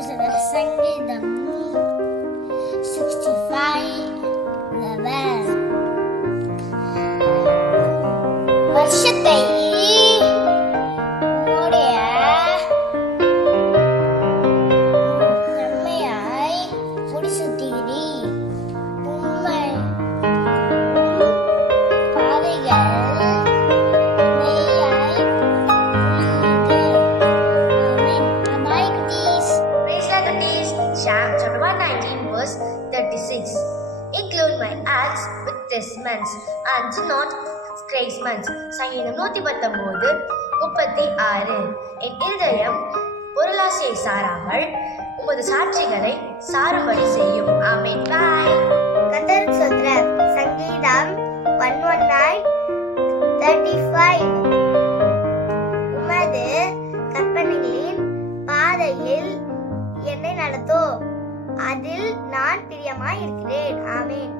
சங்கீதம் 65:11 வருஷத்தை உன்னுடைய நன்மையாய் முடிசூட்டுகிறீ. உண்மை பாதைகள் மெய்யாய் உள்ளது. ஆமென். Bye குட்டீஸ். Praise the Lord. Psalm chapter 119 verse 36. Include my acts with testaments and do not disgracements. சங்கீதம் 119:36. என் இருதயம் பொருளாசையை சாராமல் உமது சாட்சிகளை சாரும்படி செய்யும். ஆமென். பாய். கர்த்தருக்கு ஸ்தோத்திரம். சங்கீதம் 119:35. உமது கற்பனைகளின் பாதையில் என்னை நடத்தோ, அதில் நான் பிரியமாய் இருக்கிறேன். ஆமென்.